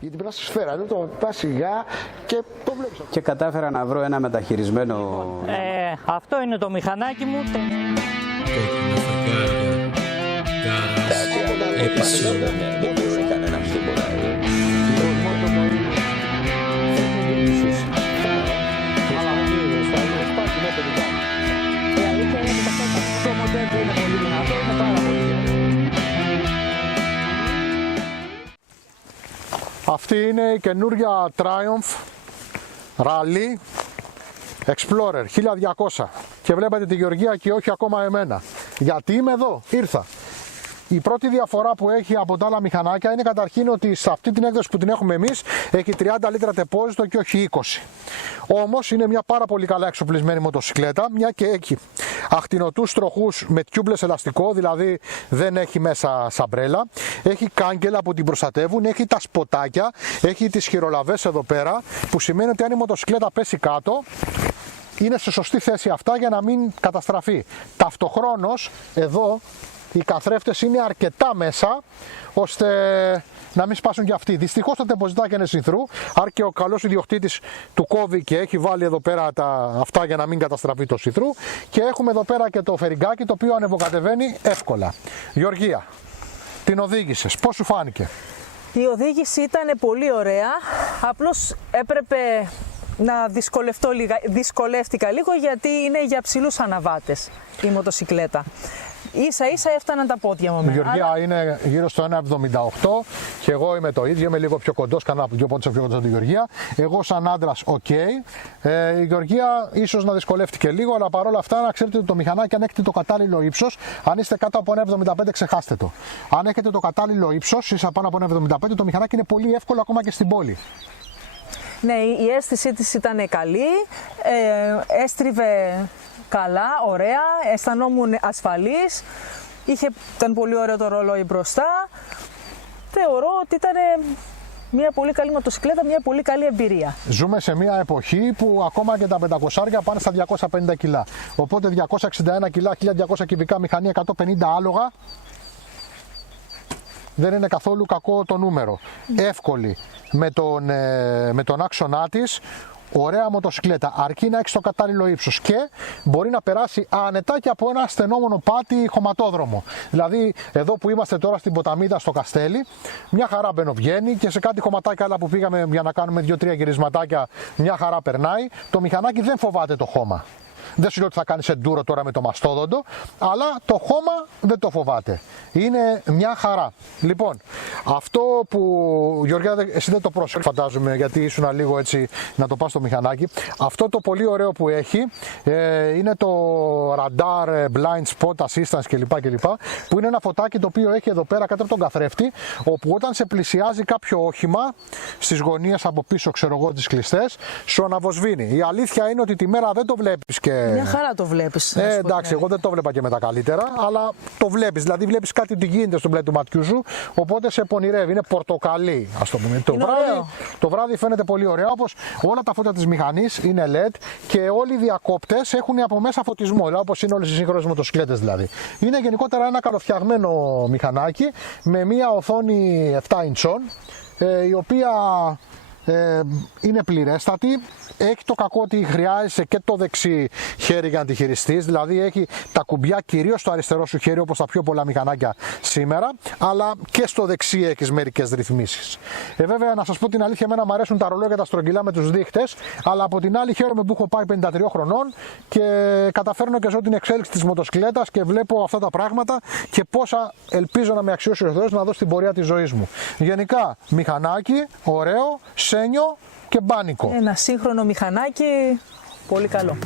Γιατί πέρα στη σφαίρα, ενώ το πα σιγά και το βλέπεις. Και κατάφερα να βρω ένα μεταχειρισμένο. Αυτό είναι το μηχανάκι μου. Αυτή είναι η καινούργια Triumph Rally Explorer 1200 και βλέπετε τη Γεωργία και όχι ακόμα εμένα. Γιατί είμαι εδώ, ήρθα. Η πρώτη διαφορά που έχει από τα άλλα μηχανάκια είναι καταρχήν ότι σε αυτή την έκδοση που την έχουμε εμείς έχει 30 λίτρα τεπόζιτο και όχι 20. Όμως είναι μια πάρα πολύ καλά εξοπλισμένη μοτοσυκλέτα, μια και έχει ακτινοτούς τροχούς με τιούμπλες ελαστικό, δηλαδή δεν έχει μέσα σαμπρέλα, έχει κάγκελα που την προστατεύουν, έχει τα σποτάκια, έχει τις χειρολαβές εδώ πέρα, που σημαίνει ότι αν η μοτοσυκλέτα πέσει κάτω, είναι σε σωστή θέση αυτά για να μην καταστραφεί. Ταυτοχρόνως εδώ οι καθρέφτες είναι αρκετά μέσα ώστε να μην σπάσουν και αυτοί. Δυστυχώς τα τεποζιτάκια είναι συνθρού, άρα και ο καλός ιδιοκτήτης του κόβει και έχει βάλει εδώ πέρα αυτά για να μην καταστραφεί το συνθρού. Και έχουμε εδώ πέρα και το φεριγκάκι, το οποίο ανεβοκατεβαίνει εύκολα. Γεωργία, την οδήγησες, πώς σου φάνηκε? Η οδήγηση ήταν πολύ ωραία, απλώς έπρεπε να δυσκολεύτηκα λίγο γιατί είναι για ψηλούς αναβάτες η μοτοσυκλέτα. Ίσα ίσα έφταναν τα πόδια μου. Η Γεωργία είναι γύρω στο 1,78 και εγώ είμαι το ίδιο, είμαι λίγο πιο κοντός, κανένα δύο πόντους πιο κοντός από τη Γεωργία. Εγώ σαν άντρας οκ. Η Γεωργία ίσως να δυσκολεύτηκε λίγο, αλλά παρόλα αυτά να ξέρετε ότι το μηχανάκι αν έχετε το κατάλληλο ύψος, αν είστε κάτω από 1,75 ξεχάστε το. Αν έχετε το κατάλληλο ύψος, ίσα πάνω από 1,75, το μηχανάκι είναι πολύ εύκολο ακόμα και στην πόλη. Ναι, η αίσθησή της ήταν καλή, έστριβε καλά, ωραία, αισθανόμουν ασφαλής, ήταν πολύ ωραίο το ρολόι μπροστά. Θεωρώ ότι ήταν μια πολύ καλή μοτοσυκλέτα, μια πολύ καλή εμπειρία. Ζούμε σε μια εποχή που ακόμα και τα 500 πάνε στα 250 κιλά. Οπότε 261 κιλά, 1200 κυβικά μηχανή, 150 άλογα. Δεν είναι καθόλου κακό το νούμερο. Εύκολη με τον άξονά της. Ωραία μοτοσυκλέτα, αρκεί να έχει το κατάλληλο ύψος και μπορεί να περάσει άνετα και από ένα στενό μονοπάτι χωματόδρομο. Δηλαδή, εδώ που είμαστε τώρα στην Ποταμίδα στο Καστέλι, μια χαρά μπαινοβγαίνει και σε κάτι χωματάκια άλλα που πήγαμε για να κάνουμε 2-3 γυρισματάκια, μια χαρά περνάει. Το μηχανάκι δεν φοβάται το χώμα. Δεν σου λέω ότι θα κάνεις εντούρο τώρα με το μαστόδοντο, αλλά το χώμα δεν το φοβάται. Είναι μια χαρά. Λοιπόν, αυτό που, Γεωργία, εσύ δεν το πρόσεξες φαντάζομαι, γιατί ήσουν λίγο έτσι να το πας στο μηχανάκι. Αυτό το πολύ ωραίο που έχει είναι το radar, blind spot assistance κλπ. Που είναι ένα φωτάκι το οποίο έχει εδώ πέρα κάτω από τον καθρέφτη, όπου όταν σε πλησιάζει κάποιο όχημα στις γωνίες από πίσω, ξέρω εγώ, τις κλειστές, σου αναβοσβήνει. Η αλήθεια είναι ότι τη μέρα δεν το βλέπεις και. Μια χαρά το βλέπεις. Εντάξει, εγώ δεν το βλέπα και με τα καλύτερα, αλλά το βλέπεις. Δηλαδή, βλέπεις κάτι ότι γίνεται στο μπλε του ματιού σου, οπότε σε πονηρεύει. Είναι πορτοκαλί, ας το πούμε. Το βράδυ φαίνεται πολύ ωραίο, όπως όλα τα φώτα της μηχανής είναι LED και όλοι οι διακόπτες έχουν από μέσα φωτισμό, δηλαδή, όπως είναι όλες οι σύγχρονες μοτοσυκλέτες δηλαδή. Είναι γενικότερα ένα καλοφτιαγμένο μηχανάκι με μια οθόνη 7 ιντσών, η οποία είναι πληρέστατη. Έχει το κακό ότι χρειάζεσαι και το δεξί χέρι για να τη χειριστείς, δηλαδή έχει τα κουμπιά κυρίως στο αριστερό σου χέρι όπως τα πιο πολλά μηχανάκια σήμερα, αλλά και στο δεξί έχεις μερικές ρυθμίσεις. Βέβαια, να σας πω την αλήθεια, εμένα μου αρέσουν τα ρολόγια τα στρογγυλά με τους δείχτες, αλλά από την άλλη χαίρομαι που έχω πάει 53 χρονών και καταφέρνω και ζω την εξέλιξη της μοτοσυκλέτας και βλέπω αυτά τα πράγματα και πόσα ελπίζω να με αξιώσει ο Θεός να δω στην πορεία της ζωής μου. Γενικά, μηχανάκι, ωραίο, σένιο και μπάνικο. Ένα σύγχρονο μηχανάκι, πολύ καλό.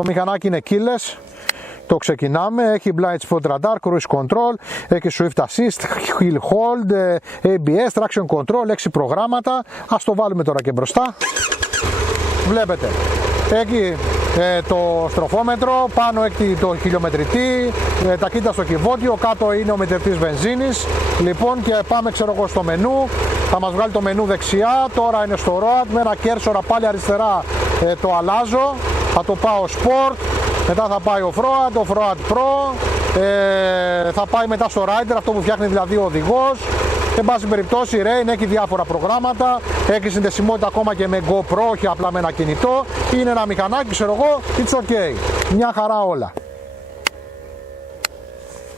Το μηχανάκι είναι keyless. Το ξεκινάμε, έχει blind spot radar, cruise control, έχει swift assist, hill hold, ABS, traction control, 6 προγράμματα. Ας το βάλουμε τώρα και μπροστά. Βλέπετε, έχει το στροφόμετρο, πάνω έχει το χιλιομετρητή, ταχύτητα στο κυβότιο, κάτω είναι ο μετρητής βενζίνης. Λοιπόν, και πάμε ξέρω εγώ στο μενού, θα μας βγάλει το μενού δεξιά, τώρα είναι στο ROAD, με ένα κέρσορα πάλι αριστερά το αλλάζω, θα το πάω Sport, μετά θα πάει off-road, off-road Pro, θα πάει μετά στο Rider, αυτό που φτιάχνει δηλαδή ο οδηγός. En πάση περιπτώσει, Rain έχει διάφορα προγράμματα, έχει συνδεσιμότητα ακόμα και με GoPro, όχι απλά με ένα κινητό. Είναι ένα μηχανάκι, ξέρω εγώ, it's ok. Μια χαρά όλα.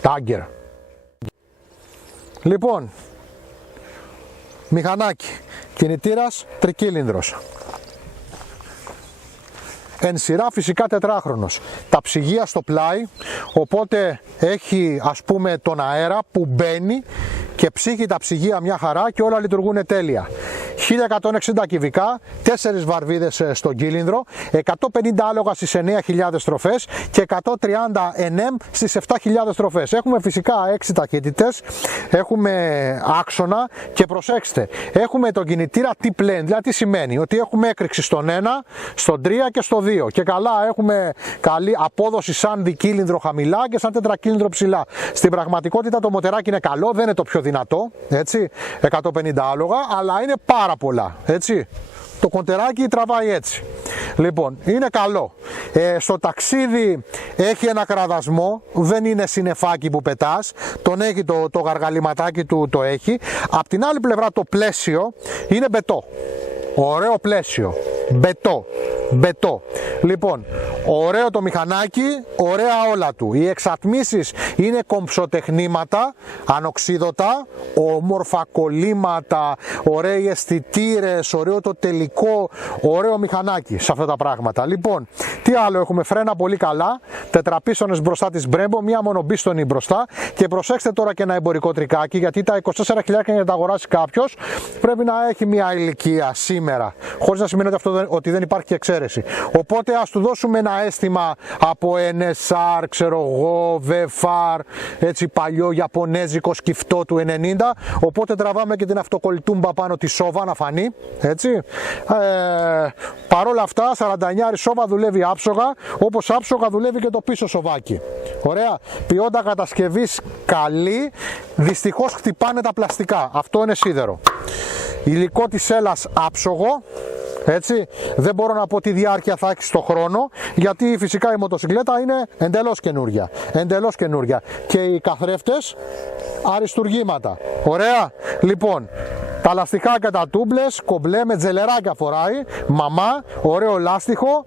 Tiger. Λοιπόν, μηχανάκι, κινητήρας τρικύλινδρος. Εν σειρά φυσικά τετράχρονος. Τα ψυγεία στο πλάι, οπότε έχει ας πούμε τον αέρα που μπαίνει και ψύχει τα ψυγεία μια χαρά και όλα λειτουργούν τέλεια. 1160 κυβικά, 4 βαρβίδες στον κύλινδρο, 150 άλογα στις 9.000 στροφές και 130 Nm στις 7.000 στροφές. Έχουμε φυσικά 6 ταχύτητες, έχουμε άξονα και προσέξτε, έχουμε τον κινητήρα T-Plane, δηλαδή τι σημαίνει, ότι έχουμε έκρηξη στον 1, στον 3 και στο 2 και καλά έχουμε καλή απόδοση σαν δικύλινδρο χαμηλά και σαν τετρακύλινδρο ψηλά. Στην πραγματικότητα το μοτεράκι είναι καλό, δεν είναι το πιο δυνατό, έτσι, 150 άλογα, αλλά είναι πάρα πολλά, έτσι. Το κοντεράκι τραβάει έτσι. Λοιπόν, είναι καλό. Στο ταξίδι έχει ένα κραδασμό, δεν είναι συννεφάκι που πετάς, τον έχει το γαργαληματάκι του, το έχει. Απ' την άλλη πλευρά το πλαίσιο είναι μπετό. Ωραίο πλαίσιο. Μπετό. Λοιπόν, ωραίο το μηχανάκι, ωραία όλα του. Οι εξατμίσεις είναι κομψοτεχνήματα, ανοξίδωτα, όμορφα κολλήματα, ωραίοι αισθητήρες, ωραίο το τελικό, ωραίο μηχανάκι σε αυτά τα πράγματα. Λοιπόν, τι άλλο έχουμε, φρένα πολύ καλά, τετραπίστονες μπροστά της Brembo, μία μονοπίστονη μπροστά και προσέξτε τώρα και ένα εμπορικό τρικάκι, γιατί τα 24.000 για να τα αγοράσει κάποιος πρέπει να έχει μία ηλικία σήμερα, χωρίς να σημαίνει ότι δεν υπάρχει εξαίρεση. Οπότε ας του δώσουμε ένα αίσθημα από NSR, ξέρω εγώ, VFR, έτσι παλιό ιαπωνέζικο σκυφτό του 90, οπότε τραβάμε και την αυτοκολλητούμπα πάνω τη σόβα να φανεί, έτσι. Παρόλα αυτά 49 σόβα δουλεύει άψογα, όπως άψογα δουλεύει και το πίσω σοβάκι. Ωραία, ποιότητα κατασκευής καλή, δυστυχώς χτυπάνε τα πλαστικά, αυτό είναι σίδερο. Υλικό της Έλλας άψογο, έτσι, δεν μπορώ να πω τι διάρκεια θα έχει στο χρόνο, γιατί φυσικά η μοτοσυκλέτα είναι εντελώς καινούρια και οι καθρέφτες αριστουργήματα. Ωραία, λοιπόν, τα λαστιχά και τα τούμπλες κομπλέ με τζελεράκια φοράει, μαμά, ωραίο λάστιχο,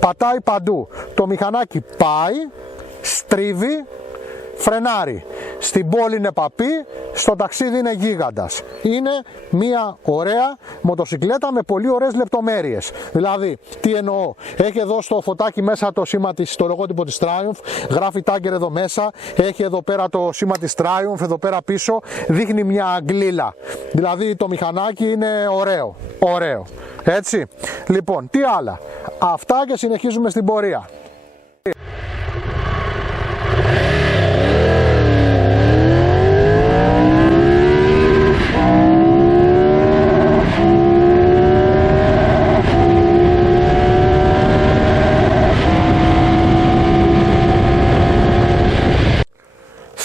πατάει παντού. Το μηχανάκι πάει, στρίβει, φρενάρει. Στην πόλη είναι παπί, στο ταξίδι είναι γίγαντας. Είναι μια ωραία μοτοσυκλέτα με πολύ ωραίες λεπτομέρειες. Δηλαδή, τι εννοώ, έχει εδώ στο φωτάκι μέσα το σήμα της, το λογότυπο της Triumph, γράφει Tiger εδώ μέσα, έχει εδώ πέρα το σήμα της Triumph, εδώ πέρα πίσω δείχνει μια αγγλίλα. Δηλαδή το μηχανάκι είναι ωραίο. Έτσι, λοιπόν, τι άλλα. Αυτά και συνεχίζουμε στην πορεία.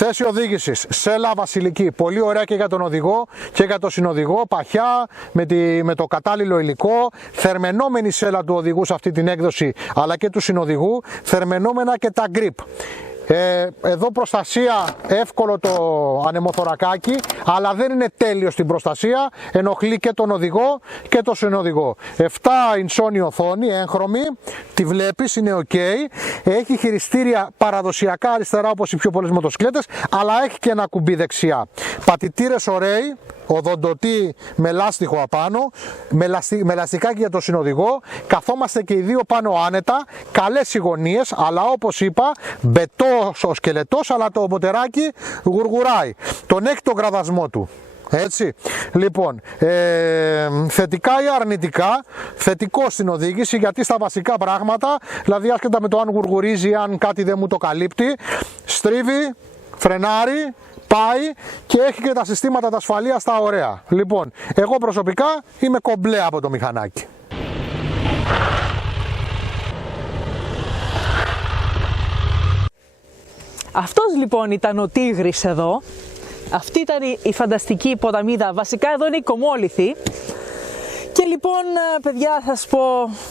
Θέση οδήγησης, σέλα βασιλική, πολύ ωραία και για τον οδηγό και για τον συνοδηγό, παχιά, με το κατάλληλο υλικό, θερμαινόμενη σέλα του οδηγού σε αυτή την έκδοση αλλά και του συνοδηγού, θερμαινόμενα και τα grip. Εδώ προστασία, εύκολο το ανεμοθωρακάκι, αλλά δεν είναι τέλειο στην προστασία, ενοχλεί και τον οδηγό και τον συνοδηγό. 7 ιντσόνη οθόνη, έγχρωμη, τη βλέπεις, είναι ok, έχει χειριστήρια παραδοσιακά αριστερά όπως οι πιο πολλές μοτοσυκλέτες, αλλά έχει και ένα κουμπί δεξιά. Πατητήρες ωραίοι, οδοντωτή με λάστιχο απάνω, με λαστικάκι για το συνοδηγό, καθόμαστε και οι δύο πάνω άνετα, καλές οι γωνίες, αλλά όπως είπα, μπετός ο σκελετός, αλλά το μοτεράκι γουργουράει. Τον έχει τον κραδασμό του. Έτσι. Λοιπόν, θετικά ή αρνητικά, θετικό στην οδήγηση, γιατί στα βασικά πράγματα, δηλαδή άσχετα με το αν γουργουρίζει, αν κάτι δεν μου το καλύπτει, στρίβει, φρενάρει, πάει και έχει και τα συστήματα τα ασφαλείας τα ωραία. Λοιπόν, εγώ προσωπικά είμαι κομπλέ από το μηχανάκι. Αυτός λοιπόν ήταν ο Τίγρης εδώ. Αυτή ήταν η φανταστική ποταμίδα. Βασικά εδώ είναι η Κομόληθη. Και λοιπόν, παιδιά, θα σας πω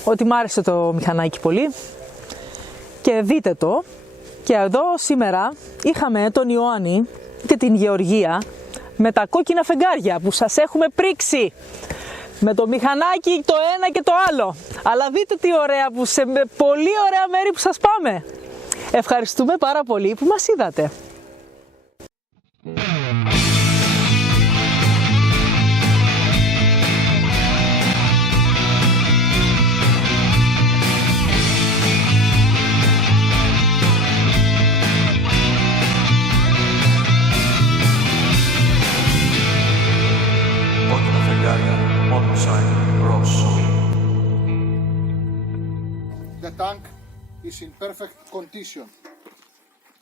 ότι μ' άρεσε το μηχανάκι πολύ. Και δείτε το. Και εδώ σήμερα είχαμε τον Ιωάννη και την Γεωργία με τα κόκκινα φεγγάρια που σας έχουμε πρίξει. Με το μηχανάκι το ένα και το άλλο. Αλλά δείτε τι ωραία που σε πολύ ωραία μέρη που σας πάμε. Ευχαριστούμε πάρα πολύ που μας είδατε. Κόκκινα φεγγάρια, motorcycle, Rosso. The tank is in perfect condition.